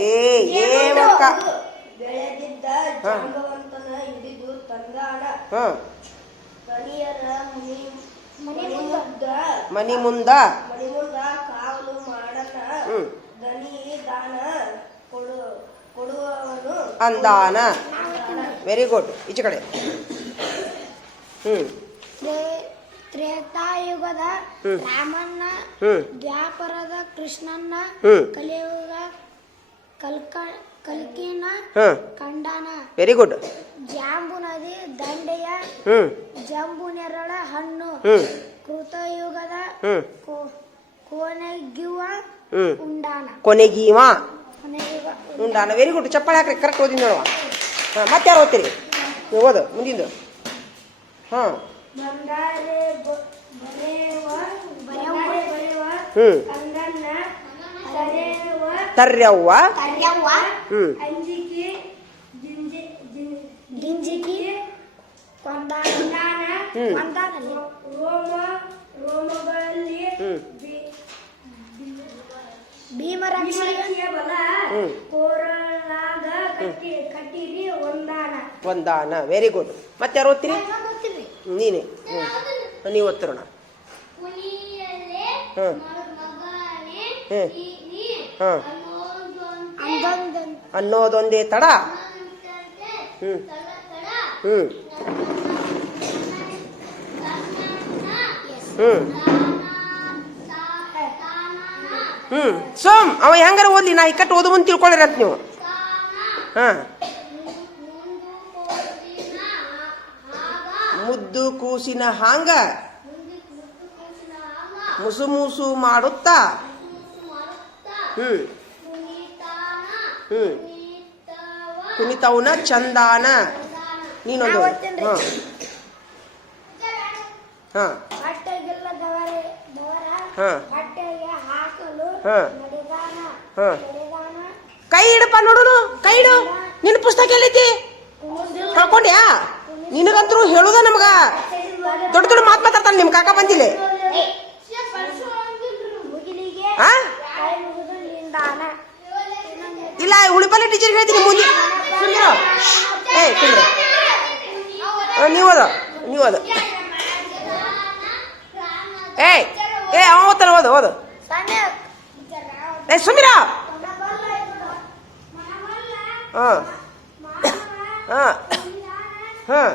ಏ ಏವಕ ಬೆಳೆದಿದ್ದ ಜಾಂಬವಂತನ ಹಿಡಿದು ತಂದಾಡ ಹ. ಕನಿಯರ ಮುನಿ ಮುಂದ. ಕಾವಲು ಮಾಡನ ಹ್ಮ್. ದನಿ ದಾನ ಕೊಡು ಕೊಡುವವನು ಅಂದಾನ. ವೆರಿ ಗುಡ್ ಈಚೆ ಕಡೆ. ಹ್ಮ್. ತ್ರೇತಾಯುಗದ. ರಾಮಣ್ಣ ವ್ಯಾಪಾರದ ದ್ವಾಪರದ ಕೃಷ್ಣನ್ನ ಹ್ಮ್. ಕಲಿಯುಗ ಕಲ್ಕಿನ ಹ್ಮ್. ಕಂಡಾನ. ವೆರಿ ಗುಡ್ ಜಾಂಬು ನದಿ ದಂಡೆಯ ಹ್ಞೂ ಜಂಬು ನೆರಳ ಹಣ್ಣು. ಹ್ಞೂ ಕೃತಯುಗದ ಹ್ಮ್. ಕೋ- ಕೋನೆಗ್ಯುವ ಹ್ಮ್. ಉಂಡಾನ. ಕೊನೆಗೀವ. ಕೊನೆಯುಗ ಉಂಡಾನ. ವೆರಿ ಗುಡ್ ಚಪ್ಪಾಳೆ ಹಾಕ್ರಿ. ಕರೆಕ್ಟ್ ಓದಿ ನೋಡುವ. ಹಾಂ ಮತ್ತೆ ಯಾರು ಓದ್ತೀರಿ? ನೀವು ಓದು ಮುಂದಿಂದು. ಹಾಂ. ಬಂಗಾರೆ ಬ- ತರ್ಯವ್ವ? ಹ್ಞೂ ಕಟ್ಟಿರಿ ಒಂದಾನ. ವೆರಿ ಗುಡ್ ಮತ್ತೆ ಯಾರು ಓದ್ತೀರಿ? ನೀನೆ ಹ್ಞೂ ನೀವು ಓದ್ತಿರೋಣ. ಹ್ಮ್. ಹ್ಮ್. ಅನ್ನೋದೊಂದೇ ತಡ. ಹ್ಮ್. ಹ್ಮ್. ಹ್ಮ್. ಹ್ಮ್. ಸೋಮ್, ಅವ ಹೆಂಗಾರ ಓದ್ಲಿ? ನಾ ಇಕ್ಕಟ್ಟು ಓದು ಮುಂದೆ ತಿಳ್ಕೊಳ್ಳಿರ ಅಂತ ನೀವು. ಹಾಂ. ಮುದ್ದು ಕೂಸಿನ ಹಾಂಗ. ಮುಸು ಮುಸು ಮಾಡುತ್ತಾ? ಹ್ಮ್ ಹ್ಞೂ. ಕುಣಿತವನ ಚಂದಾನ. ನೀನೊಂದು. ಹಾಂ. ಹಾಂ. ಬಟ್ಟೆಗೆಲ್ಲ ದವರ ದವರ ಹಾಂ. ಹಾ. ಹಾಂ. ಕೈ ಇಡಪ್ಪ ನೋಡೋನು ಕೈ ಇಡು. ನಿನ್ನ ಪುಸ್ತಕ ಎಲ್ಲೈತಿ ಕಳ್ಕೊಂಡ್ಯಾ ನಿನಗಂತರೂ ಹೇಳುದ ನಮಗ? ದೊಡ್ಡ ದೊಡ್ಡ ಮಾತು ಮಾತಾಡ್ತಾನೆ ನಿಮ್ ಕಾಕ ಬಂದಿಲ್ಲ ಹಾಂ ಇಲ್ಲ ಉಳಿಪಲ್ಲಿ ಟೀಚರ್ ಹೇಳ್ತೀನಿ, ಮುಂದೆ. ಸುಂದ್ರ ಏ ಸುಂದ್ರ ನೀವು ಓದು ನೀವು ಓದು. ಏ ಏ ಅವ ಓದ್ತಾನೆ, ಓದು ಓದು. ಸಣ್ಣ ಏ ಸುಂದ್ರ ಹಾಂ. ಹಾಂ. ಹಾಂ.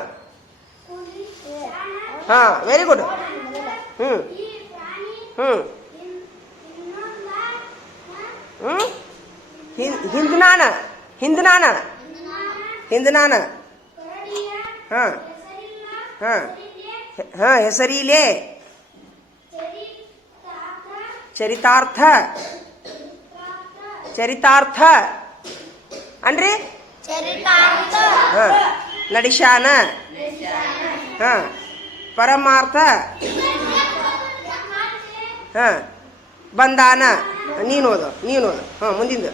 ಹಾಂ ವೆರಿ ಗುಡ್ ಹ್ಞೂ ಹ್ಞೂ ಹ್ಞೂ ಹಿಂದ್ ಹಿಂದ್ನಾನ ಹಿಂದ್ನಾನ ಹಿಂದ್ನಾನ ಹಾಂ ಹಾಂ ಹಾಂ ಹೆಸರೀಲೆ ಚರಿತಾರ್ಥ ಚರಿತಾರ್ಥ ಅನ್ರಿ ಚರಿತಾರ್ಥ ಹಾಂ ನಡಿಶಾನ ಹಾಂ ಪರಮಾರ್ಥ ಹಾಂ ಬಂದಾನ ನೀನು ಓದು ನೀನು ಓದು ಹಾಂ, ಮುಂದಿಂದ.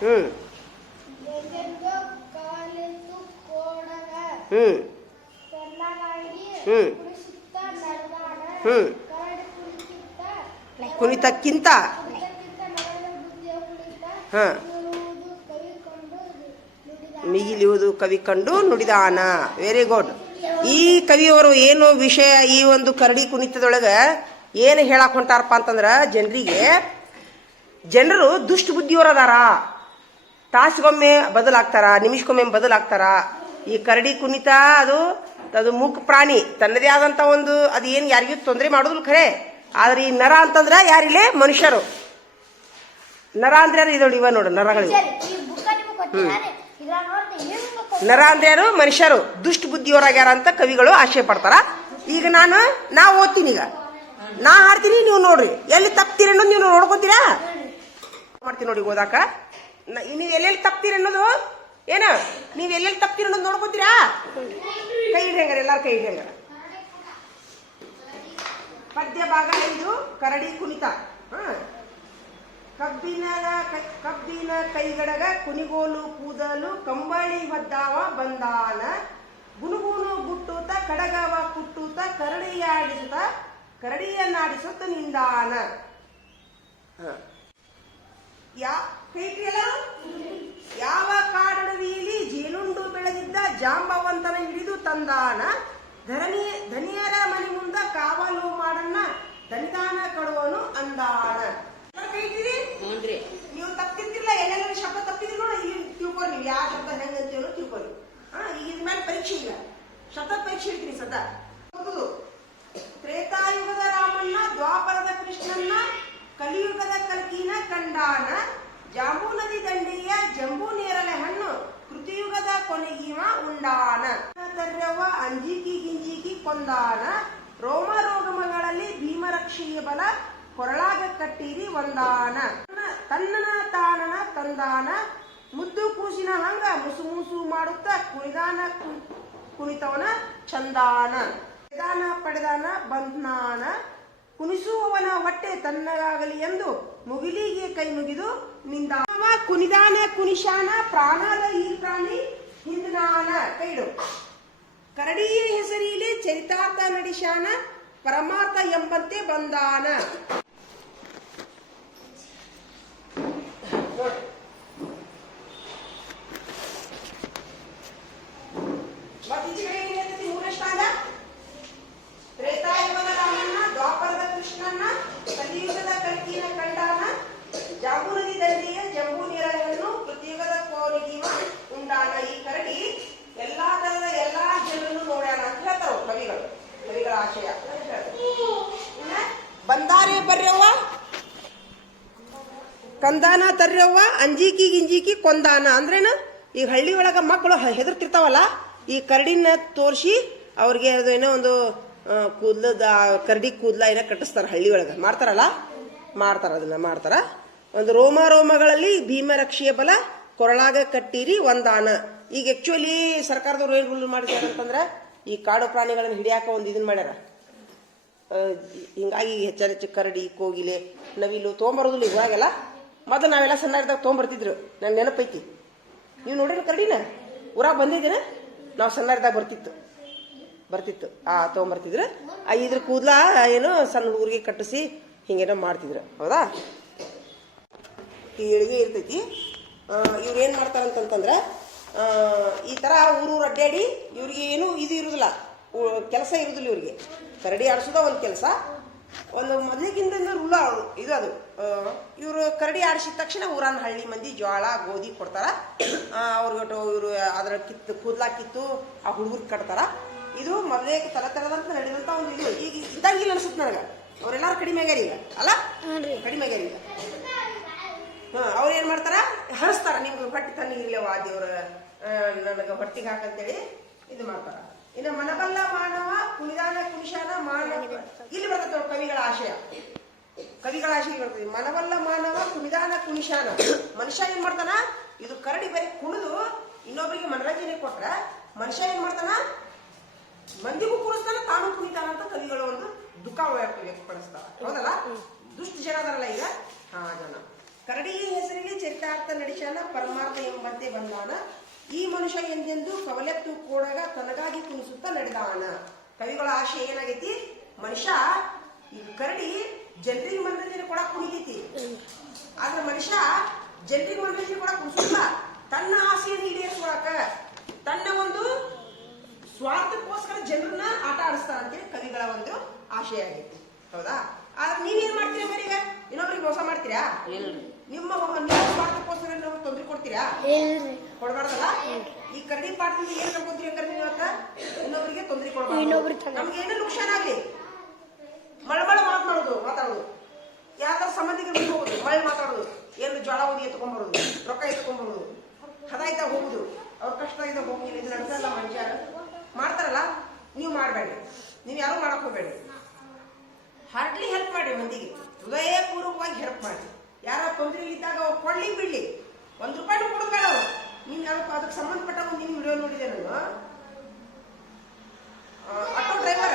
ಹ್ಞೂ ಹ್ಞೂ ಹ್ಞೂ ಹ್ಞೂ ಕುಣಿತಕ್ಕಿಂತ. ಹಾಂ. ಮಿಗಿಲಿಯುವುದು ಕವಿ ಕಂಡು ನುಡಿದಾನ. ವೆರಿ ಗುಡ್ ಈ ಕವಿಯವರು ಏನು ವಿಷಯ ಈ ಒಂದು ಕರಡಿ ಕುಣಿತದೊಳಗೆ ಏನು ಹೇಳಕ್ ಹೊಂಟಾರಪ್ಪ ಅಂತಂದ್ರೆ ಜನರಿಗೆ ಜನರು ದುಷ್ಟ ಬುದ್ಧಿಯವರದಾರ ತಾಸಿಗೊಮ್ಮೆ ಬದಲಾಗ್ತಾರ ನಿಮಿಷಕ್ಕೊಮ್ಮೆ ಬದಲಾಗ್ತಾರ. ಈ ಕರಡಿ ಕುಣಿತ ಅದು ಅದು ಮೂಕ ಪ್ರಾಣಿ ತನ್ನದೇ ಆದಂತ ಒಂದು ಅದು ಏನು ಯಾರಿಗೂ ತೊಂದರೆ ಮಾಡೋದಿಲ್ಲ ಖರೆ. ಆದ್ರೆ ಈ ನರ ಅಂತಂದ್ರೆ ಯಾರಿಲ್ಲೇ? ಮನುಷ್ಯರು. ನರ ಅಂದ್ರೆ ಯಾರು? ಇದಳು ಇವ ನೋಡು ನರಗಳು. ನರ ಅಂದ್ರೆ ಯಾರು? ಮನುಷ್ಯರು. ದುಷ್ಟ ಬುದ್ಧಿಯವರಾಗ್ಯಾರ ಅಂತ ಕವಿಗಳು ಆಶಯ ಪಡ್ತಾರ. ಈಗ ನಾನು ನಾ ಓದ್ತೀನಿ ಈಗ. ನಾ ಹಾಡ್ತೀನಿ, ನೀವು ನೋಡ್ರಿ. ಎಲ್ಲಿ ತಪ್ತೀರಿ ಅನ್ನೋದು ನೀವು ನೋಡ್ಕೊತೀರಾ? ಮಾಡ್ತೀನಿ ನೋಡಿ ಓದಾಕ. ನೀವು ಎಲ್ಲೆಲ್ಲಿ ತಪ್ತೀರಿ ಅನ್ನೋದು? ಏನ? ನೀವು ಎಲ್ಲೆಲ್ಲಿ ತಪ್ತೀರಿ ಅನ್ನೋದು ನೋಡ್ಕೊತೀರಾ? ಕೈ ಹೆಂಗಾರ, ಎಲ್ಲಾರು ಕೈ ಹೆಂಗಾರ. ಪದ್ಯ ಭಾಗ ಐದು, ಕರಡಿ ಕುಣಿತ. ಕಬ್ಬಿನ ಕಬ್ಬಿನ ಕೈಗಡಗ ಕುನಿಗೋಲು ಕೂದಲು, ಕಂಬಳಿ ಬದ್ದಾವ ಬಂದಾನ. ಗುನುಗುನು ಗುಟ್ಟುತ್ತ ಕಡಗವ ಕುಟ್ಟುತ್ತ ಕರಡಿಯಾಡಿಸುತ್ತ. ಕರಡಿಯನ್ನಾಡಿಸುತ್ತ ನಿಂದಾನ. ಯಾ ಯಾವ ಕಾಡಡವಿಯಲ್ಲಿ ಜೇನುಂಡು ಬೆಳೆದಿದ್ದ ಜಾಂಬವಂತನ ಹಿಡಿದು ತಂದಾನ? ಧರಣಿ ಧನಿಯರ ಮನೆ ಮುಂದ ಕಾವಲು ಮಾಡನ್ನ ದನಿದಾನ ಕಡುವನು ಅಂದಾನ. ನೀವು ತಪ್ಪಿದ್ದಿಲ್ಲ ಎಲ್ಲೆಲ್ಲ ಶಬ್ದ ತಪ್ಪಿದ್ರು ನೋಡಿ ಇಲ್ಲಿ ತಿಳ್ಕೊರಿ ನೀವು. ಯಾವ ಶಬ್ದ ಹೆಂಗ ಅಂತೀವೋ ತಿಳ್ಕೊರಿ. ಹಾ ಈಗ ಇದ್ರ ಮೇಲೆ ಪರೀಕ್ಷೆ ಇಲ್ಲ. ಶಬ್ದ ಪರೀಕ್ಷೆ ಇರ್ತೀರಿ ಸದಾ ಹೌದು ತ್ರೇತಾಯುಗದ ರಾಮಣ್ಣ ದ್ವಾಪರದ ಕೃಷ್ಣನ್ನ ಕಲಿಯುಗದ ಕಲ್ಕಿನ ಕಂಡಾನ ಜಾಂಬೂ ನದಿ ದಂಡೆಯ ಜಂಬೂ ನೇರಳೆ ಹಣ್ಣು ಕೊನೆಗಿವ ಉಂಡಾನ. ತರ್ಯವ ಅಂಜಿಕಿ ಗಿಂಜಿಕಿ ಕೊಂದಾನ. ರೋಮ ರೋಗಮಗಳಲ್ಲಿ ಭೀಮರಕ್ಷೆಯ ಬಲ ಕೊರಳಾಗ ಕಟ್ಟಿರಿ ಒಂದಾನ. ತನ್ನನ ತಾನನ ತಂದಾನ. ಮುದ್ದು ಕೂಸಿನ ಹಂಗ ಮುಸು ಮುಸು ಮಾಡುತ್ತ ಕುಣಿದಾನ ಕುಣಿತವನ ಚಂದಾನ. ದಾನ ಪಡೆದಾನ ಬಂಧನಾನ. ಕುಣಿಸುವವನ ಹೊಟ್ಟೆ ತನ್ನಗಾಗಲಿ ಎಂದು ಮುಗಿಲಿಗೆ ಕೈ ಮುಗಿದು ನಿಂದಾವ ಕುಣಿದಾನ ಕುನಿಶಾನ ಪ್ರಾಣದ ಈ ಪ್ರಾಣಿ ಹಿಂದನಾನ ಕೈಡು ಕರಡಿಯ ಹೆಸರಿಲಿ ಚರಿತಾರ್ಥ ನಡಿಶಾನ ಪರಮಾರ್ಥ ಎಂಬಂತೆ ಬಂದಾನ ನೋಡ್ರಿ. ಮತ್ತ್ ಈಚೆ ಕಡೆ ಏನ್ ಹೇಳ್ತೈತಿ ಮೂರನೇ ಶ್ಲೋಕ? ತ್ರೇತಾಯುಗದ ರಾಮಣ್ಣ, ದ್ವಾಪರದ ಕೃಷ್ಣನ್ನ ಕಲಿಯುಗದ ಕಲ್ಕಿನ ಕಂಡಾನ ಜಾಂಬೂ ನದಿ ದಂಡೆಯ ಜಂಬೂ ನೇರಳೆಯನ್ನು ಕೃತಿಯುಗದ ಕೋರಿಗಿವ ಉಂಡಾನ ಈ ಕರಡಿ ಎಲ್ಲಾ ತರದ ಎಲ್ಲಾ ಜನರನ್ನು ನೋಡ್ಯಾನ ಅಂತ ಹೇಳ್ತಾರ ಅವ್ರು ಕವಿಗಳು ಕವಿಗಳ ಆಶಯ ಬಂದಾರೆ ಬರ್ರವ್ವ? ಕಂದಾನ ತರ್ರವ್ವ? ಅಂಜಿಕಿ ಗಿಂಜಿಕಿ ಕೊಂದಾನ ಅಂದ್ರೇನು? ಈ ಹಳ್ಳಿ ಒಳಗ ಮಕ್ಕಳು ಹೆದರ್ತಿರ್ತಾವಲ್ಲ, ಈ ಕರಡಿನ ತೋರಿಸಿ ಅವ್ರಿಗೆ ಅದು ಏನೋ ಒಂದು ಕೂದಲದ, ಕರಡಿ ಕೂದಲ ಏನೋ ಕಟ್ಟಿಸ್ತಾರ ಹಳ್ಳಿ ಒಳಗ. ಮಾಡ್ತಾರಲ್ಲ? ಮಾಡ್ತಾರ ಅದನ್ನ, ಮಾಡ್ತಾರ. ಒಂದು ರೋಮ ರೋಮಗಳಲ್ಲಿ ಭೀಮ ರಕ್ಷೆಯ ಬಲ, ಕೊರಳಾಗ ಕಟ್ಟಿರಿ ಒಂದಾನ. ಈಗ ಆಕ್ಚುಲಿ ಸರ್ಕಾರದವ್ರು ಏನ್ ರೂಲ್ ಮಾಡಿದಾರೆ ಅಂತಂದ್ರೆ ಈ ಕಾಡು ಪ್ರಾಣಿಗಳನ್ನು ಹಿಡಿಯಾಕ ಒಂದು ಇದನ್ನ ಮಾಡ್ಯಾರ? ಹಿಂಗಾಗಿ ಹೆಚ್ಚೆಚ್ಚು ಕರಡಿ ಕೋಗಿಲೆ, ನವಿಲು ತೊಗೊಂಬರೋದಿಲ್ಲ ಇವಾಗೆಲ್ಲ. ಮೊದಲು ನಾವೆಲ್ಲ ಸಣ್ಣ ಇದ್ದಾಗ ತೊಗೊಂಬರ್ತಿದ್ರು. ನನ್ನ ನೆನಪೈತಿ. ನೀವು ನೋಡಿರಿ ಕರಡಿನ? ಊರಾಗ ಬಂದಿದ್ದೀನ? ನಾವು ಸಣ್ಣ ಇದ್ದಾಗ ಬರ್ತಿತ್ತು. ಬರ್ತಿತ್ತು. ಆ, ತೊಗೊಂಬರ್ತಿದ್ರು. ಆ, ಇದ್ರ ಕೂದಲ ಏನು ಸಣ್ಣ ಹುಡುಗರಿಗೆ ಕಟ್ಟಿಸಿ ಹಿಂಗೇನೋ ಮಾಡ್ತಿದ್ರು. ಹೌದಾ? ಈ ಇಳಿಗೆ ಇರ್ತೈತಿ. ಇವ್ರು ಏನು ಮಾಡ್ತಾರಂತಂತಂದ್ರೆ ಈ ಥರ ಊರೂರು ಅಡ್ಡಾಡಿ ಇವ್ರಿಗೆ ಏನು ಇದು ಇರೋದಿಲ್ಲ. ಕೆಲಸ ಇರೋದಿಲ್ಲ ಇವ್ರಿಗೆ. ಕರಡಿ ಆಡಿಸೋದ ಒಂದು ಕೆಲಸ. ಒಂದು ಮೊದಲಿಗಿಂತ ರೂಲ ಇದು ಅದು. ಇವರು ಕರಡಿ ಆಡಿಸಿದ ತಕ್ಷಣ ಊರನ್ನ ಹಳ್ಳಿ ಮಂದಿ ಜೋಳ ಗೋಧಿ ಕೊಡ್ತಾರ. ಅವ್ರಿಗೆ ಇವರು ಅದರ ಕಿತ್ತು ಕೂದಲ ಕಿತ್ತು ಆ ಹುಡುಗರು ಕಟ್ತಾರ. ಇದು ಮೊದಲೇ ತಲ ತರದಂತ ನಡೆದಂತ ಒಂದು ಇದು. ಈಗ ಇದ್ದಂಗಿಲ್ಲ ಅನ್ಸುತ್ತೆ ನನಗೆ. ಅವರೆಲ್ಲರೂ ಕಡಿಮೆ ಆಗ್ಯಾರ ಈಗ. ಅಲ್ಲ? ಕಡಿಮೆ ಆಗ್ಯಾರ ಈಗ. ಹಾ ಅವ್ರು ಏನ್ ಮಾಡ್ತಾರ? ಹರಿಸ್ತಾರ. ನಿಮ್ಗೆ ಹೊಟ್ಟೆ ತಣ್ಣಗಿರ್ಲವ ದೇವ್ರ. ನನಗೆ ಹೊಟ್ಟಿಗೆ ಹಾಕಂತೇಳಿ ಇದು ಮಾಡ್ತಾರ. ಇನ್ನು ಮನಬಲ್ಲ ಮಾನವ ಕುಣಿದಾನ ಕುಣಿಶಾನ ಮಾನವ ಇಲ್ಲಿ ಬರ್ತದೆ ಕವಿಗಳ ಆಶಯ. ಕವಿಗಳ ಆಶಯ ಬರ್ತದೆ. ಮನವಲ್ಲ ಮಾನವ ಕುಣಿದಾನ ಕುಣಿಶಾನ. ಮನುಷ್ಯ ಏನ್ ಮಾಡ್ತಾನ? ಇದು ಕರಡಿ ಬರೀ ಕುಣಿದು ಇನ್ನೊಬ್ಬರಿಗೆ ಮನರಂಜನೆ ಕೊಟ್ರ ಮನುಷ್ಯ ಏನ್ ಮಾಡ್ತಾನ? ಮಂದಿಗೂ ಕುಣಿಸ್ತಾನ, ತಾನು ಕುಣಿತಾನ ಅಂತ ಕವಿಗಳು ಒಂದು ದುಃಖ ವ್ಯಕ್ತ- ವ್ಯಕ್ತಪಡಿಸ್ತಾರ. ಹೌದಲ್ಲ? ದುಷ್ಟ ಜನ ಅದರಲ್ಲ ಈಗ? ಹಾ ಜನ. ಕರಡಿಯ ಹೆಸರಿಗೆ ಚರಿತಾರ್ಥ ನಡೆಸಾನ ಪರಮಾರ್ಥ ಎಂಬಂತೆ ಬಂದಾನ ಈ ಮನುಷ್ಯ ಎಂದೆಂದು ಕವಲೆತ್ತು ಕೂಡಾಗ ತನಗಾಗಿ ಕುಣಿಸುತ್ತಾ ನಡೆದವನ ಕವಿಗಳ ಆಶೆ ಏನಾಗೈತಿ? ಮನುಷ್ಯ, ಈ ಕರಡಿ ಜನರಿಗೆ ಮನರಂಜನೆ ಕೂಡ ಕುಣಿತೈತಿ ಆದ್ರೆ ಮನುಷ್ಯ ಜನರಿಗೆ ಮನರಂಜನೆ ಕೂಡ ಕುಣಿಸುತ್ತ ತನ್ನ ಆಸೆಯನ್ನು ಈಡೇರಿಸುವಾಗ ತನ್ನ ಒಂದು ಸ್ವಾರ್ಥಕ್ಕೋಸ್ಕರ ಜನರನ್ನ ಆಟ ಆಡಿಸ್ತಾರ ಅಂತೇಳಿ ಕವಿಗಳ ಒಂದು ಆಶಯ ಆಗೈತಿ ಹೌದಾ? ಆದ್ರೆ ನೀವೇನ್ ಮಾಡ್ತೀರಾ ಬೇರೆ ಈಗ ಇನ್ನೊಬ್ರಿಗೆ ಮೋಸ ಮಾಡ್ತೀರಾ? ನಿಮ್ಮ ನಿಮ್ಮ ಸ್ವಾರ್ಥಕ್ಕೋಸ್ಕರ ಇನ್ನೊಬ್ರಿಗೆ ತೊಂದರೆ ಕೊಡ್ತೀರಾ? ಕೊಡಬಾರ್ದಲ್ಲ? ಈ ಕರಡಿ ಪಾಠದಿಂದ ಏನ್ ಕಲ್ಕೊಂತೀರಿ ಕರಡಿ ಇವತ್ತ ಇನ್ನೊಬ್ರಿಗೆ ತೊಂದರೆ ಕೊಡಬಾರ್ದು. ನಮ್ಗೆ ಏನೇ ನುಕ್ಸಾನ ಆಗ್ಲಿ ಮಳಮಳ ಮಾತಾಡೋದು ಮಾತಾಡೋದು. ಯಾವ್ದಾದ್ರು ಸಂಬಂಧಿಕರ ಮನೆಗೆ ಹೋಗುದು ಮಳೆ ಮಾತಾಡೋದು. ಏನು ಜ್ವಾಳ ಓದಿ ಎತ್ಕೊಂಡ್ಬರೋದು ರೊಕ್ಕ ಎತ್ಕೊಂಡ್ಬರೋದು. ಹದ ಇದ್ದಾಗ ಹೋಗುದು. ಅವ್ರ ಕಷ್ಟ ಇದ್ದಾಗ ಹೋಗಿ ಇದು ನಡೆಸಲ್ಲ ಮನುಷ್ಯ ಮಾಡ್ತಾರಲ್ಲ? ನೀವು ಮಾಡಬೇಡಿ ನೀವು ಯಾರು ಮಾಡಕ್ ಹೋಗ್ಬೇಡಿ ಹಾರ್ಟ್ಲಿ ಹೆಲ್ಪ್ ಮಾಡಿ ಮಂದಿಗೆ. ಹೃದಯಪೂರ್ವಕವಾಗಿ ಹೆಲ್ಪ್ ಮಾಡಿ ಯಾರ ತೊಂದರೆ ಇದ್ದಾಗ ಅವ್ರು ಕೊಳ್ಳಿ ಬಿಡ್ಲಿ. ಒಂದ್ ರೂಪಾಯಿ ಕೊಡಬೇಡ ಅವ್ರು. ನೀನ್ ಅದಕ್ಕೆ ಸಂಬಂಧಪಟ್ಟ ಒಂದು ನೀನು ವಿಡಿಯೋ ನೋಡಿದೆ ನಾನು ಆಟೋ ಡ್ರೈವರ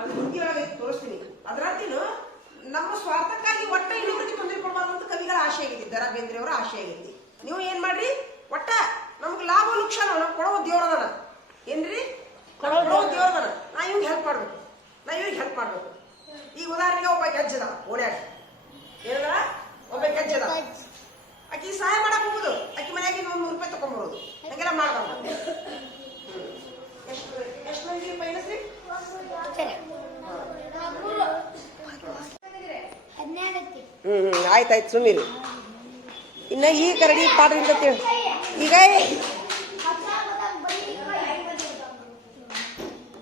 ಅದು ತೋರಿಸ್ತೀನಿ. ಅದರಂತೀನು ನಮ್ಮ ಸ್ವಾರ್ಥಕ್ಕಾಗಿ ಒಟ್ಟ ಇನ್ನೊಬ್ಬರಿಗೆ ತೊಂದರೆ ಕೊಡಬಾರ್ದು ಅಂತ ಕವಿಗಳ ಆಶೆ ಆಗೈತಿ ದರಾ ಬೇಂದ್ರೆ ಅವರ ಆಶೆ ಆಗೈತಿ ನೀವು ಏನ್ ಮಾಡ್ರಿ? ಒಟ್ಟ ನಮ್ಗೆ ಲಾಭ ನುಕ್ಷಾನ ನಾವು ಕೊಡೋ ದೇವ್ರದನ. ಏನ್ರಿ? ಕೊಡೋ ದೇವ್ರದನ. ನಾ ಇವ್ಗೆ ಹೆಲ್ಪ್ ಮಾಡ್ಬೇಕು. ನಾ ಇವ್ಗೆ ಹೆಲ್ಪ್ ಮಾಡ್ಬೇಕು. ಈಗ ಉದಾಹರಣೆಗೆ ಒಬ್ಬ ಗೆಜ್ಜದ ಓಡ್ಯಾಡ ಹೇಳ ಒಬ್ಬ ಆಕಿ ಸಹಾಯ ಮಾಡಬಹುದು ಹೋಗುದು. ಆಕಿ ಮನೆಯಾಗಿ ನೂರು ನೂರು ರೂಪಾಯಿ ತಕೊಂಡ್ಬರೋದು ಹಂಗೆಲ್ಲ ಮಾಡ್ಬಾರ್ದು. ಎಷ್ಟು ಎಷ್ಟು ಮಂದಿ ಪಯಣಿಸ್ರಿ ಹ್ಮ್ ಹ್ಮ್ ಆಯ್ತಾಯ್ತು ಸುಮ್ಮೀರಿ ಇನ್ನ ಈ ಕರಡಿ ಪಾಡ್ರಿಂದ ತಿಳಿ ಈಗ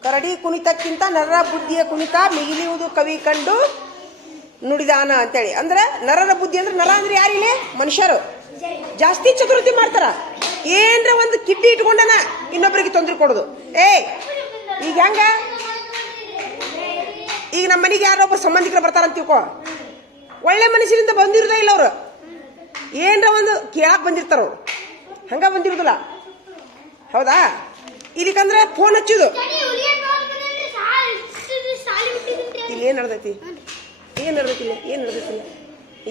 ಕರಡಿ ಕುಣಿತಕ್ಕಿಂತ ನರ ಬುದ್ಧಿಯ ಕುಣಿತ ಮಿಗಿಲಿಯುವುದು ಕವಿ ಕಂಡು ನುಡಿದಾನ ಅಂತೇಳಿ. ಅಂದ್ರೆ ನರರ ಬುದ್ಧಿ ಅಂದ್ರೆ ನರ ಅಂದ್ರೆ ಯಾರಿಲ್ಲಿ ಮನುಷ್ಯರು. ಜಾಸ್ತಿ ಚತುರ್ಥಿ ಮಾಡ್ತಾರ. ಏನ್ರ ಒಂದು ಕಿಡ್ಡಿ ಇಟ್ಕೊಂಡನ ಇನ್ನೊಬ್ಬರಿಗೆ ತೊಂದರೆ ಕೊಡೋದು. ಏ ಈಗ ಹೆಂಗ? ಈಗ ನಮ್ಮ ಮನೆಗೆ ಯಾರೊಬ್ಬ ಸಂಬಂಧಿಕರು ಬರ್ತಾರಂತ ತಿಳ್ಕೊ. ಒಳ್ಳೆ ಮನುಷ್ಯರಿಂದ ಬಂದಿರೋದೇ ಇಲ್ಲ ಅವರು. ಏನರ ಒಂದು ಕೇಳಕ್ ಬಂದಿರ್ತಾರ ಅವ್ರು. ಹಂಗ ಬಂದಿರುದಿಲ್ಲ. ಹೌದಾ? ಇದಕ್ಕಂದ್ರೆ ಫೋನ್ ಹಚ್ಚುದು. ಇಲ್ಲಿ ಏನ್ ನಡೆದೈತಿ? ಏನ್ ನಡೆದೈತಿ ಏನು ಏನ್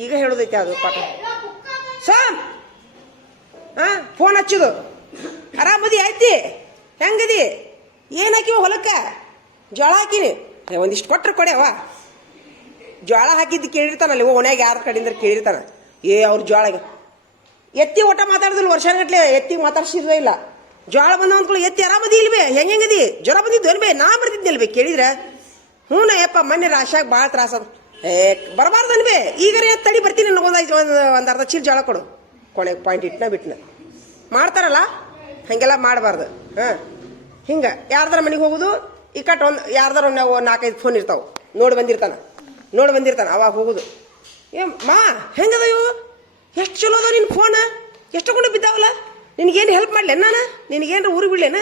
ಈಗ ಹೇಳೋದೈತೆ ಅದು ಪಾಠ. ಸಾಮ್ ಹಾಂ ಫೋನ್ ಹಚ್ಚಿದು. ಆರಾಮದಿ ಐತಿ ಹೆಂಗದಿ? ಏನು ಹಾಕಿವ ಹೊಲಕ್ಕೆ? ಜೋಳ ಹಾಕಿನಿ. ಒಂದಿಷ್ಟು ಕೊಟ್ರೆ ಕೊಡ್ಯಾವ ಜೋಳ ಹಾಕಿದ್ದು ಕೇಳಿರ್ತಾನಲ್ಲಿ ಓಣ್ಯಾಗ ಯಾರ ಕಡೆಯಿಂದ ಕೇಳಿರ್ತಾನೆ. ಏ, ಅವ್ರ ಜೋಳ ಎತ್ತಿ ಊಟ ಮಾತಾಡಿದ್ರು ವರ್ಷಗಟ್ಲೆ ಎತ್ತಿ ಮಾತಾಡ್ಸಿದ್ವೇ ಇಲ್ಲ. ಜೋಳ ಬಂದ ಅಂದ್ಕೊಳ್ಳಿ ಎತ್ತಿ ಆರಾಮದಿ ಇಲ್ವೇ? ಹೆಂಗೆ ಹೆಂಗದಿ? ಜ್ವರ ಬಂದಿದ್ದು ಅಲ್ವೇ ನಾ ಬರ್ತಿದ್ನಲ್ವೇ ಕೇಳಿದ್ರೆ? ಹ್ಞೂ ಯಪ್ಪ, ಮೊನ್ನೆ ರಾಶಾಗ ಭಾಳ ತ್ರಾಸ ಏ ಬರಬಾರ್ದು ಅನ್ಬೇ ಈಗ ತಡಿ, ಬರ್ತೀನಿ ಒಂದು ಒಂದು ಒಂದು ಅರ್ಧ ಚೀಲ ಜೋಳ ಕೊಡು. ಕೊನೆಗೆ ಪಾಯಿಂಟ್ ಇಟ್ಟನ ಬಿಟ್ಟನ ಮಾಡ್ತಾರಲ್ಲ? ಹಾಗೆಲ್ಲ ಮಾಡಬಾರ್ದು. ಹಾಂ. ಹಿಂಗೆ, ಯಾರ್ದಾರ ಮನೆಗೆ ಹೋಗೋದು, ಈ ಕಟ್ ಒಂದು ಯಾರ್ದಾರ ಒಂದು ನಾವು ನಾಲ್ಕೈದು ಫೋನ್ ಇರ್ತಾವೆ. ನೋಡಿ ಬಂದಿರ್ತಾನೆ. ನೋಡಿ ಬಂದಿರ್ತಾನೆ, ಅವಾಗ ಹೋಗೋದು. ಏ, ಮಾ, ಹೆಂಗದ ಇವು? ಎಷ್ಟು ಚಲೋ ಅದ ನಿನ್ನ ಫೋನ್ ಎಷ್ಟು ಕೊಂಡು ಬಿದ್ದಾವಲ್ಲ? ನಿನಗೇನು ಹೆಲ್ಪ್ ಮಾಡಲಿ ನಾನು? ನಿನಗೇನು ಊರಿಗೆ ಬಿಡ್ಲೇನ?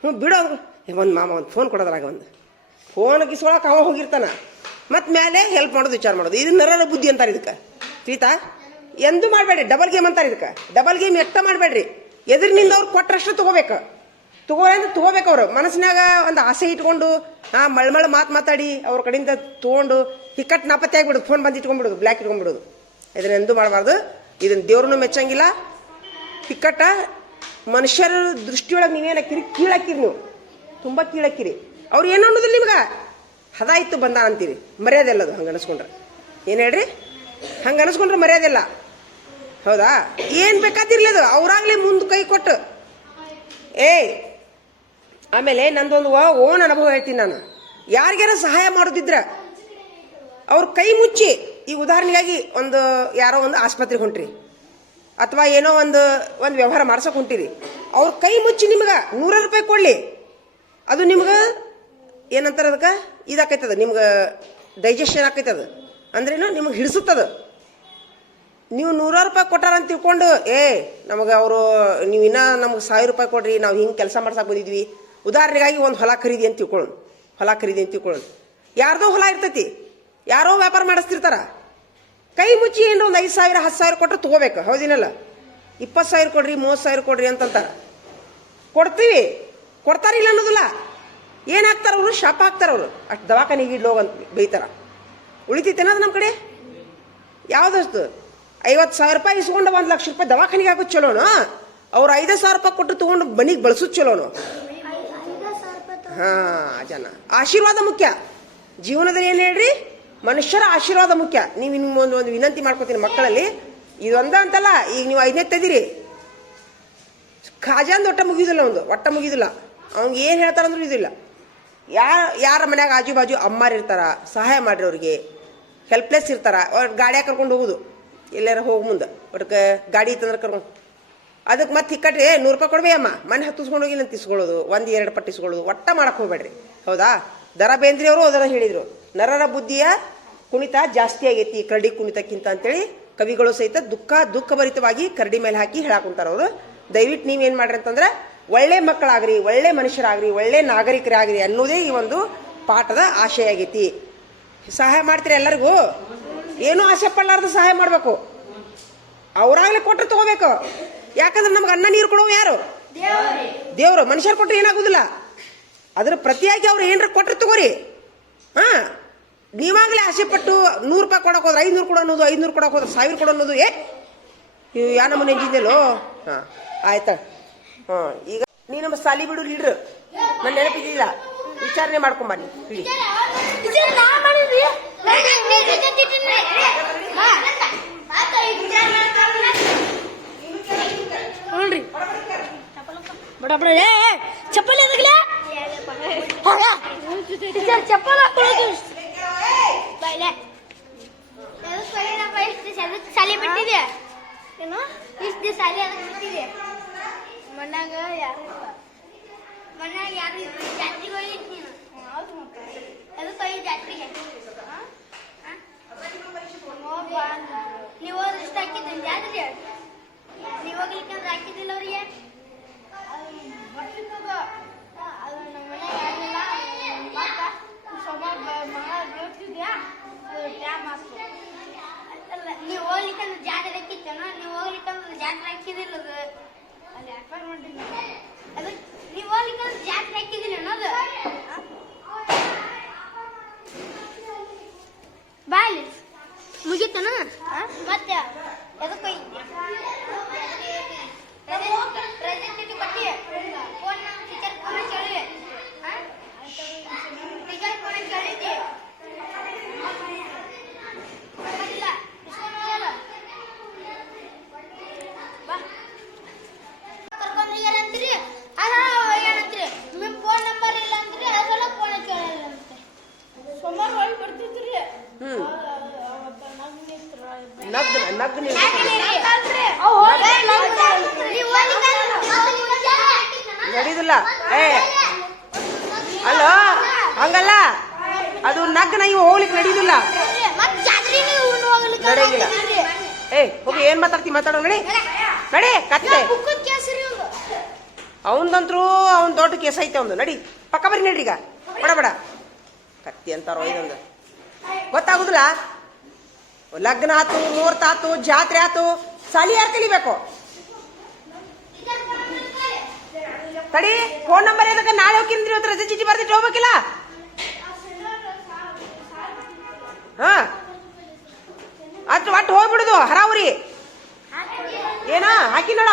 ಹ್ಞೂ ಬಿಡೋ ಒಂದು ಮಾಮ, ಒಂದು ಫೋನ್ ಕೊಡೋದ್ರಾಗ ಒಂದು. ಫೋನ್ ಕಿಸ್ಕೊಳಕ್ಕೆ ಅವ ಹೋಗಿರ್ತಾನ. ಮತ್ತು ಮೇಲೆ ಹೆಲ್ಪ್ ಮಾಡೋದು, ವಿಚಾರ ಮಾಡೋದು. ಇದು ನರರ ಬುದ್ಧಿ ಅಂತಾರೆ ಇದಕ್ಕೆ. ತಿಳಿತಾ ಎಂದು ಮಾಡಬೇಡ್ರಿ ಡಬಲ್ ಗೇಮ್ ಅಂತಾರೆ ಇದಕ್ಕೆ. ಡಬಲ್ ಗೇಮ್ ಎಷ್ಟ ಮಾಡಬೇಡ್ರಿ. ಎದುರಿನಿಂದ ಅವ್ರು ಕೊಟ್ಟರಷ್ಟು ತಗೋಬೇಕು. ತಗೋರೆ ಅಂದ್ರೆ ತಗೋಬೇಕು ಅವರು. ಮನಸ್ಸಿನಾಗ ಒಂದು ಆಸೆ ಇಟ್ಕೊಂಡು ಆ ಮಳ್ಮಳ್ ಮಾತು ಮಾತಾಡಿ, ಅವ್ರ ಕಡೆಯಿಂದ ತೊಗೊಂಡು ಹಿಕ್ಕಟ್ಟು ನಾಪತ್ತೆ ಆಗಿಬಿಡೋದು. ಫೋನ್ ಬಂದು ಇಟ್ಕೊಂಡ್ಬಿಡೋದು ಬ್ಲ್ಯಾಕ್ ಇಟ್ಕೊಂಡ್ಬಿಡೋದು. ಇದನ್ನ ಎಂದೂ ಮಾಡಬಾರ್ದು. ಇದನ್ನ ದೇವ್ರನ್ನೂ ಮೆಚ್ಚಂಗಿಲ್ಲ. ಹಿಕ್ಕಟ್ಟ ಮನುಷ್ಯರ ದೃಷ್ಟಿಯೊಳಗೆ ನೀವೇನು ಹಾಕಿರಿ? ಕೀಳಾಕಿರಿ ನೀವು. ತುಂಬ ಕೀಳಾಕಿರಿ ಅವ್ರು ಏನು ಅನ್ನೋದಿಲ್ಲ ನಿಮ್ಗೆ. ಹದ ಇತ್ತು ಬಂದ ಅಂತೀರಿ. ಮರ್ಯಾದೆ ಅಲ್ಲದು ಹಂಗೆ ಅನಿಸ್ಕೊಂಡ್ರೆ. ಏನು ಹೇಳ್ರಿ? ಹಂಗೆ ಅನಿಸ್ಕೊಂಡ್ರೆ ಮರ್ಯಾದೆ ಇಲ್ಲ. ಹೌದಾ? ಏನು ಬೇಕಾದಿರ್ಲಿ ಅದು, ಅವ್ರಾಗಲಿ ಮುಂದೆ ಕೈ ಕೊಟ್ಟು. ಏಯ್! ಆಮೇಲೆ ನಂದೊಂದು ಓನ್ ಅನುಭವ ಹೇಳ್ತೀನಿ ನಾನು. ಯಾರಿಗಾರ ಸಹಾಯ ಮಾಡೋದಿದ್ರೆ ಅವ್ರ ಕೈ ಮುಚ್ಚಿ, ಈ ಉದಾಹರಣೆಗಾಗಿ ಒಂದು, ಯಾರೋ ಒಂದು ಆಸ್ಪತ್ರೆಗೆ ಹೊಂಟ್ರಿ. ಅಥವಾ ಏನೋ ಒಂದು ಒಂದು ವ್ಯವಹಾರ ಮಾಡ್ಸೋಕೆ ಹೊಂಟಿರಿ. ಅವ್ರ ಕೈ ಮುಚ್ಚಿ ನಿಮ್ಗೆ ನೂರ ರೂಪಾಯಿ ಕೊಡಲಿ. ಅದು ನಿಮ್ಗೆ ಏನಂತಾರೆ ಅದಕ್ಕೆ? ಇದಾಕೈತದ, ನಿಮ್ಗೆ ಡೈಜೆಷನ್ ಆಕೈತದ. ಅಂದ್ರೇನು ನಿಮ್ಗೆ ಹಿಡಿಸುತ್ತದ. ನೀವು ನೂರಾರು ರೂಪಾಯಿ ಕೊಟ್ಟಾರಂತ ತಿಳ್ಕೊಂಡು, ಏ, ನಮಗೆ ಅವರು, ನೀವು ಇನ್ನೂ ನಮ್ಗೆ ಸಾವಿರ ರೂಪಾಯಿ ಕೊಡ್ರಿ, ನಾವು ಹಿಂಗೆ ಕೆಲಸ ಮಾಡ್ಸಕ್ಕೆ ಬಂದಿದ್ವಿ. ಉದಾಹರಣೆಗಾಗಿ ಒಂದು ಹೊಲ ಖರೀದಿ ಅಂತ ತಿಳ್ಕೊಳ್ಳೋಣ. ಹೊಲ ಖರೀದಿ ಅಂತ ತಿಳ್ಕೊಳ್ಳೋಣ. ಯಾರ್ದೋ ಹೊಲ ಇರ್ತೈತಿ. ಯಾರೋ ವ್ಯಾಪಾರ ಮಾಡಿಸ್ತಿರ್ತಾರ. ಕೈ ಮುಚ್ಚಿ ಏನು ಒಂದು ಐದು ಸಾವಿರ, ಹತ್ತು ಸಾವಿರ ಕೊಟ್ಟರೆ ತೊಗೋಬೇಕು. ಹೌದಿನಲ್ಲ? ಇಪ್ಪತ್ತು ಸಾವಿರ ಕೊಡ್ರಿ, ಮೂವತ್ತು ಸಾವಿರ ಕೊಡ್ರಿ ಅಂತಂತಾರೆ. ಕೊಡ್ತೀವಿ. ಕೊಡ್ತಾರಿಲ್ಲ ಅನ್ನೋದಿಲ್ಲ. ಏನು ಹಾಕ್ತಾರೆ ಅವರು? ಶಾಪ ಹಾಕ್ತಾರ ಅವರು. ಅಷ್ಟು ದವಾಖಾನೆಗೆ ಅಂತ ಬೈತಾರ. ಉಳಿತೈತೇನದು ನಮ್ಮ ಕಡೆ? ಯಾವುದಷ್ಟು? ಐವತ್ತು ಸಾವಿರ ರೂಪಾಯಿ ಇಸ್ಕೊಂಡು ಒಂದು ಲಕ್ಷ ರೂಪಾಯಿ ದವಾಖಾನಿಗೆ ಹಾಕೋದು ಚಲೋನು? ಅವ್ರು ಐದು ಸಾವಿರ ರೂಪಾಯಿ ಕೊಟ್ಟು ತೊಗೊಂಡು ಮನಿಗೆ ಬಳಸೋದು ಚಲೋನು? ಹಾಂ, ಜನ. ಆಶೀರ್ವಾದ ಮುಖ್ಯ. ಜೀವನದಲ್ಲಿ ಏನು ಹೇಳ್ರಿ? ಮನುಷ್ಯರ ಆಶೀರ್ವಾದ ಮುಖ್ಯ. ನೀವು ನಿಮ್ಮ ಒಂದು ಒಂದು ವಿನಂತಿ ಮಾಡ್ಕೋತೀನಿ ಮಕ್ಕಳಲ್ಲಿ. ಇದೊಂದ ಅಂತಲ್ಲ, ಈಗ ನೀವು ಐದನೇ ತೆದಿರಿ. ಅಂದ್ ಒಟ್ಟ ಮುಗಿಯೋದಿಲ್ಲ ಒಂದು. ಒಟ್ಟ ಮುಗಿದಿಲ್ಲ ಅವ್ನಿಗೆ ಏನು ಹೇಳ್ತಾರಂದ್ರೂ ಇದಿಲ್ಲ. ಯಾರ ಯಾರ ಮನ್ಯಾಗ ಆಜು ಬಾಜು ಅಮ್ಮಾರು ಇರ್ತಾರ, ಸಹಾಯ ಮಾಡ್ರಿ ಅವ್ರಿಗೆ. ಹೆಲ್ಪ್ಲೆಸ್ ಇರ್ತಾರ. ಅವ್ರ ಗಾಡಿಯಾಗ ಕರ್ಕೊಂಡು ಹೋಗುದು. ಎಲ್ಲಾರ ಹೋಗಿ ಮುಂದೆ. ಒಟ್ಗೆ ಗಾಡಿ ಇತ್ತಂದ್ರೆ ಕರ್ಕೊಂಡು ಅದಕ್ಕೆ ಮತ್ತೆ ಹಿಕ್ಕಟ್ರಿ ನೂರು ರೂಪಾಯಿ ಕೊಡ್ಬೇ ಅಮ್ಮ. ಮನೆ ಹತ್ತಿಸ್ಕೊಂಡು ಹೋಗಿ ನಾನು ತಿಸ್ಕೊಳ್ಳೋದು ಒಂದು ಎರಡು ಪಟ್ಟು ಇಸ್ಕೊಳ್ಳೋದು. ಒಟ್ಟ ಮಾಡಕ್ಕೆ ಹೋಗ್ಬೇಡ್ರಿ. ಹೌದಾ? ದರ ಬೇಂದ್ರಿ ಅವರು ಅದರ ಹೇಳಿದರು. ನರರ ಬುದ್ಧಿಯ ಕುಣಿತ ಜಾಸ್ತಿ ಆಗೈತಿ ಕರಡಿ ಕುಣಿತಕ್ಕಿಂತ ಅಂತೇಳಿ ಕವಿಗಳು ಸಹಿತ ದುಃಖ ದುಃಖಭರಿತವಾಗಿ ಕರಡಿ ಮೇಲೆ ಹಾಕಿ ಹೇಳಾಕುಂತಾರ ಅವರು. ದಯವಿಟ್ಟು ನೀವೇನು ಮಾಡ್ರಿ ಅಂತಂದ್ರೆ ಒಳ್ಳೆ ಮಕ್ಕಳಾಗ್ರಿ, ಒಳ್ಳೆ ಮನುಷ್ಯರಾಗ್ರಿ, ಒಳ್ಳೆ ನಾಗರಿಕರಾಗ್ರಿ ಅನ್ನೋದೇ ಈ ಒಂದು ಪಾಠದ ಆಶಯ ಆಗೈತಿ ಸಹಾಯ ಮಾಡ್ತೀರಿ ಎಲ್ಲರಿಗೂ? ಏನೂ ಆಸೆ ಪಡಲಾರ್ದು ಸಹಾಯ ಮಾಡಬೇಕು. ಅವ್ರಾಗ್ಲೇ ಕೊಟ್ಟರೆ ತಗೋಬೇಕು. ಯಾಕಂದ್ರೆ ನಮ್ಗೆ ಅನ್ನ ನೀರು ಕೊಡೋವು ಯಾರು? ದೇವರು. ಮನುಷ್ಯರು ಕೊಟ್ಟರೆ ಏನಾಗುದಿಲ್ಲ. ಅದ್ರ ಪ್ರತಿಯಾಗಿ ಅವ್ರು ಏನಾರ ಕೊಟ್ಟರೆ ತಗೋರಿ. ಹಾ. ನೀವಾಗಲೇ ಆಸೆ ಪಟ್ಟು ನೂರು ರೂಪಾಯಿ ಕೊಡೋಕೆ ಹೋದ್ರೆ ಐನೂರು ಕೊಡೋ ಅನ್ನೋದು ಐನೂರು ಕೊಡಕ್ ಹೋದ್ರೆ ಸಾವಿರ ಕೊಡೋ ಅನ್ನೋದು, ಏ ಇವು ಯಾ ನಮ್ಮನೆ ಹಾ ಹಾಂ. ಆಯ್ತಾ. ಹಾಂ ಈಗ ನೀ ನಮ್ಮ ಸಾಲಿ ಬಿಡು ಲೀಡ್ರ್ ನನ್ನ ನೆನಪಿದಿಲ್ಲ ವಿಚಾರಣೆ ಮಾಡ್ಕೊಂಬನ್ನಿ ಹೇಳಿ ನೋಡ್ರಿ. ಬಡ ಬಡ ಏ ಏ, ಚಪ್ಪಲಿ ಎದಗ್ಲೆ ಚಪ್ಪಲ್ ಹಾಕೊಳ್ಳೋದು ಬೈಲೆ. ಅದಕ್ಕೆ ಸಾಲಿ ಬಿಟ್ಟಿದೆ ಏನು? ಇಷ್ಟು ದಿವಸ ಸಾಲಿ ಅದಕ್ಕೆ ಬಿಟ್ಟಿದೆ ಮನ್ಯಾಗ ಯಾರು ಮನ್ಯಾಗ ಯಾರು ಜಾತ್ರೆಗೆ ನೀನು. ಹೌದು ಮತ್ತೆ ಅದಕ್ಕೆ ಹೋಗಿ ಜಾತ್ರೆಗೆ ನೀವು ಇಷ್ಟ ಹಾಕಿದ್ದೆ ಜಾತ್ರೆ ನೀವು ಹೋಗ್ಲಿಕ್ಕೆ ಅಂದ್ರೆ ಹಾಕಿದ್ದಿಲ್ಲ ಅವ್ರಿಗೆ? ನಮ್ಮ ಮನೆಗೆ ಆಗಲಿಲ್ಲ ಸೊಮಾರ ಮಗಳ ಬೀಳ್ತಿದ್ಯಾ ಅದು ಟ್ಯಾಮ್ ಅಲ್ಲ ನೀವು ಹೋಗ್ಲಿಕ್ಕಂದ್ರೆ ಜಾತ್ರೆ ಹಾಕಿತ್ತೇನೋ ನೀವು ಹೋಗ್ಲಿಕ್ಕಂದ್ರೆ ಜಾತ್ರೆ ಹಾಕಿದಿಲ್ಲ ಅದು. ಅಲ್ಲಿ ಅಪಾರ್ಟ್ಮೆಂಟ್ ಅದು ನೀವು ಹೋಗ್ಲಿಕ್ಕಂದ್ರೆ ಜಾತ್ರೆ ಹಾಕಿದಿಲ್ಲ ಅನ್ನೋದು ಬಾಯ್ಲಿ ಮುಗಿತನ? ಮತ್ತೆ ಎದಕ್ಕೆ ರಜೆ ಕೊಟ್ಟಿ ಫೋನ್ ಟೀಚರ್ ಫೋನ್ ಕೇಳಿವೆ ಟೀಚರ್ ಫೋನ್ ಕೇಳಿದ್ದೆ ಇಲ್ಲ ಇಸ್ಕೊಂಡು ಹೋಗಲ್ಲ ಬಾ ಕರ್ಕೊಂಡು ಏನಂತೀರಿ ಅದ ಏನಂತೀರಿ ನಿಮ್ಮ ಫೋನ್ ನಂಬರ್ ಇಲ್ಲ ಅಂತೀರಿ ಅದೆಲ್ಲ ಫೋನ್ ಕೇಳಲ್ಲ ಅಂತೆ ಸೋಮವಾರ ಹೊಳಿ ಬರ್ತಿದ್ರಿ ಹ್ಮ್ ಅವತ್ತ ನಗ್ನಿತ್ರ ನಗ್ ನಗ್ ನಿಲ್ಬೇಕು. ನಡೀದಿಲ್ಲ ಏ ಅಲ್ಲ ಹಂಗಲ್ಲ ಅದು ನಗ್ನ ಇವು ಹೋಗ್ಲಿಕ್ಕೆ ನಡೀದಿಲ್ಲ ನಡೆಯಂಗಿಲ್ಲ. ಏ ಹೋಗಿ ಏನ್ ಮಾತಾಡ್ತಿ ಮಾತಾಡೋ ನಡಿ ನಡಿ ಕತ್ತೆ. ಅವನದಂತ್ರು ಅವನ್ ದೊಡ್ಡ ಕೇಸ್ ಐತೆ ಅವನು ನಡಿ ಪಕ್ಕ ಬರ್ರಿ ನಡ್ರಿ ಈಗ. ಬಡ ಬಡ. ಕತ್ತಿ ಅಂತಾರೋ ಇದೊಂದು ಗೊತ್ತಾಗುದಿಲ್ಲ? ಲಗ್ನ ಆತು ಮುಹೂರ್ತ ಆತು ಜಾತ್ರೆ ಆತು. ಸಾಲಿ ಯಾರು ತಿಳಿಬೇಕು? ತಡಿ ಫೋನ್ ನಂಬರ್ ಏನಕ್ಕೆ ನಾಳೆ ಹೋಗಿಂದ್ರಿ ಇವತ್ತು ರಜೆ ಚೀಟಿ ಬರ್ದಿಟ್ಟು ಹೋಗ್ಬೇಕಿಲ್ಲ? ಹಾ. ಅಷ್ಟು ಒಟ್ಟು ಹೋಗ್ಬಿಡುದು ಹರಾವ್ರಿ. ಏನ? ಹಾಕಿ ನೋಡ.